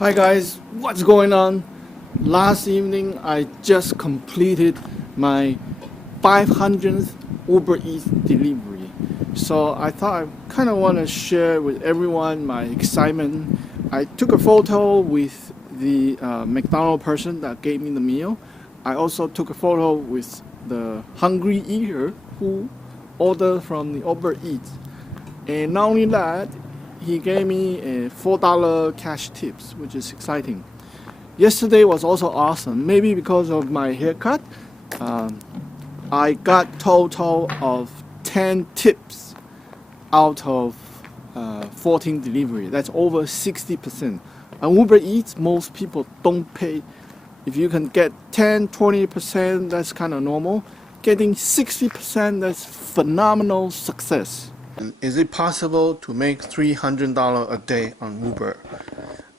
Hi guys, what's going on? Last evening I just completed my 500th Uber Eats delivery. So I thought I kind of want to share with everyone my excitement. I took a photo with the McDonald's person that gave me the meal. I also took a photo with the hungry eater who ordered from the Uber Eats. And not only that, he gave me a $4 cash tips, which is exciting. Yesterday was also awesome. Maybe because of my haircut, um, I got total of 10 tips out of 14 delivery. That's over 60%. On Uber Eats, most people don't pay. If you can get 10, 20%, that's kind of normal. Getting 60%, that's phenomenal success. Is it possible to make $300 a day on Uber?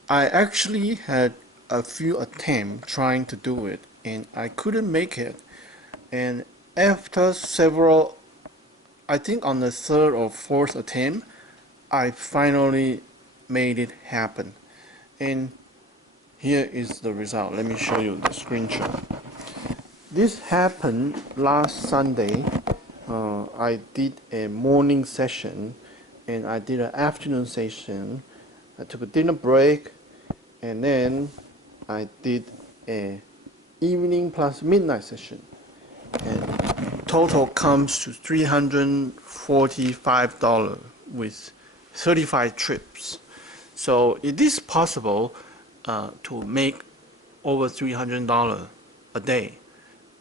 I actually had a few attempts trying to do it and I couldn't make it. And after several, I think on the third or fourth attempt, I finally made it happen. And here is the result. Let me show you the screenshot. This happened last Sunday. I did a morning session and I did an afternoon session. I took a dinner break and then I did a evening plus midnight session. And total comes to $345 with 35 trips. So it is possible to make over $300 a day.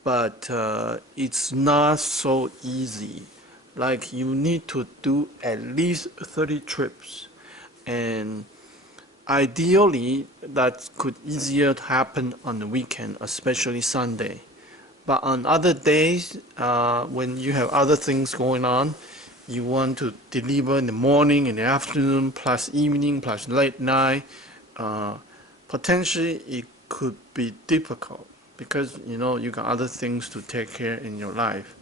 But it's not so easy. Like you need to do at least 30 trips, and ideally that could easier happen on the weekend, especially Sunday. But on other days, when you have other things going on, you want to deliver in the morning, in the afternoon, plus evening, plus late night, potentially it could be difficult because you got other things to take care in your life.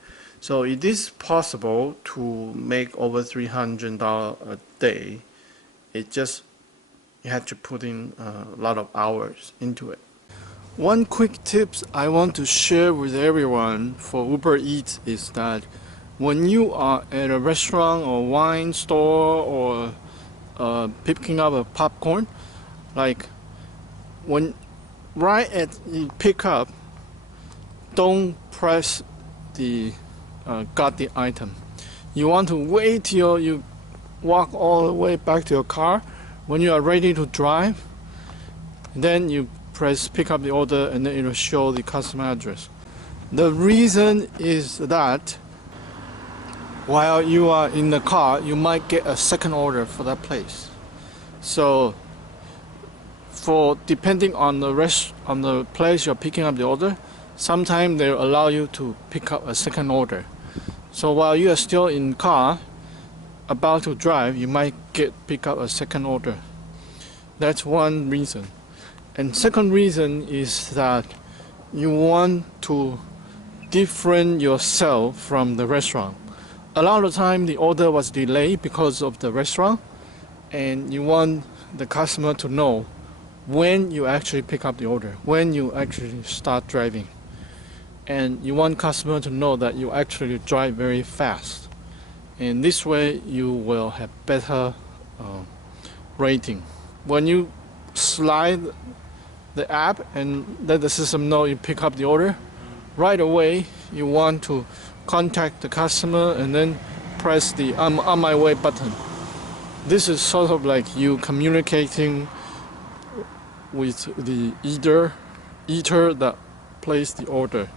So it is possible to make over $300 a day. It just you have to put in a lot of hours into it. One quick tips I want to share with everyone for Uber Eats is that when you are at a restaurant or wine store or picking up a popcorn, like when right at you pick up, don't press the got the item. You want to wait till you walk all the way back to your car. When you are ready to drive, then you press pick up the order and then it will show the customer address. The reason is that while you are in the car, you might get a second order for that place. So for depending on the place you're picking up the order, sometimes they allow you to pick up a second order. So while you are still in car about to drive, you might pick up a second order. That's one reason. And second reason is that you want to different yourself from the restaurant. A lot of time the order was delayed because of the restaurant, and you want the customer to know when you actually pick up the order, when you actually start driving. And you want customer to know that you actually drive very fast. And this way you will have better rating. When you slide the app and let the system know you pick up the order, right away you want to contact the customer and then press the I'm on my way button. This is sort of like you communicating with the eater that placed the order.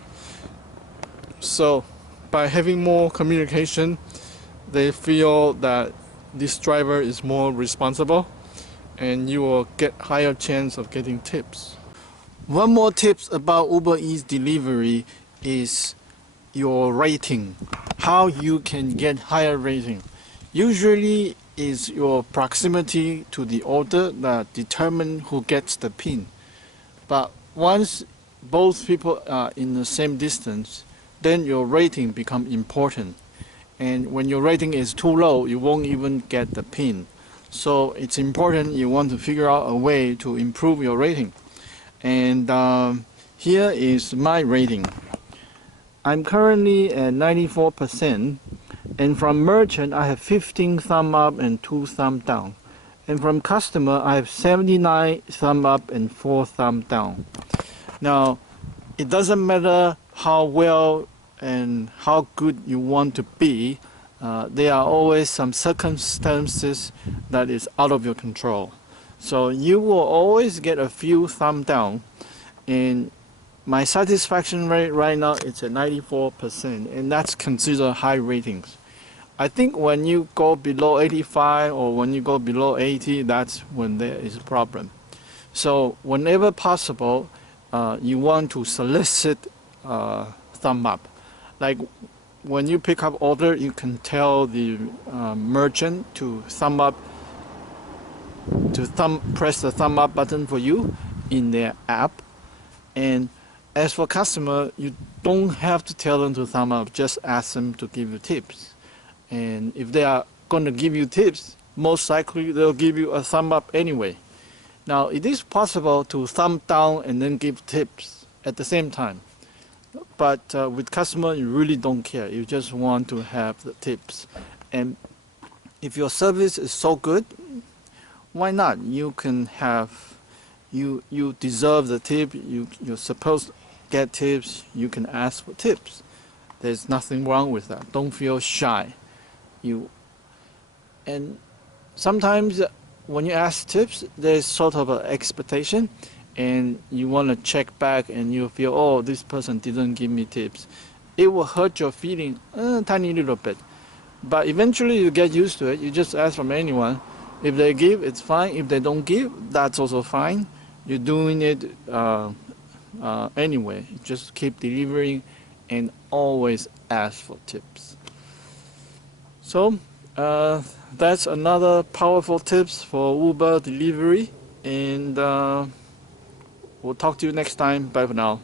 So by having more communication, they feel that this driver is more responsible and you will get higher chance of getting tips. One more tips about Uber Eats delivery is your rating. How you can get higher rating. Usually is your proximity to the order that determine who gets the pin. But once both people are in the same distance, then your rating become important. And when your rating is too low, you won't even get the pin. So it's important you want to figure out a way to improve your rating. And here is my rating. I'm currently at 94%, and from merchant I have 15 thumb up and 2 thumb down. And from customer I have 79 thumb up and 4 thumb down. Now, it doesn't matter how well and how good you want to be, there are always some circumstances that is out of your control. So you will always get a few thumb down, and my satisfaction rate right now is at 94%, and that's considered high ratings. I think when you go below 85 or when you go below 80, that's when there is a problem. So whenever possible, you want to solicit thumb up. Like when you pick up order, you can tell the merchant to thumb up, press the thumb up button for you in their app. And as for customer, you don't have to tell them to thumb up, just ask them to give you tips. And if they are going to give you tips, most likely they'll give you a thumb up anyway. Now, it is possible to thumb down and then give tips at the same time. But with customer, you really don't care. You just want to have the tips. And if your service is so good, why not? You can have, you deserve the tip. You're supposed to get tips. You can ask for tips. There's nothing wrong with that. Don't feel shy. And sometimes when you ask tips, there's sort of an expectation, and you want to check back and you feel, oh, this person didn't give me tips. It will hurt your feeling a tiny little bit. But eventually you get used to it. You just ask from anyone. If they give, it's fine. If they don't give, that's also fine. You're doing it anyway. Just keep delivering and always ask for tips. So that's another powerful tips for Uber delivery, and we'll talk to you next time. Bye for now.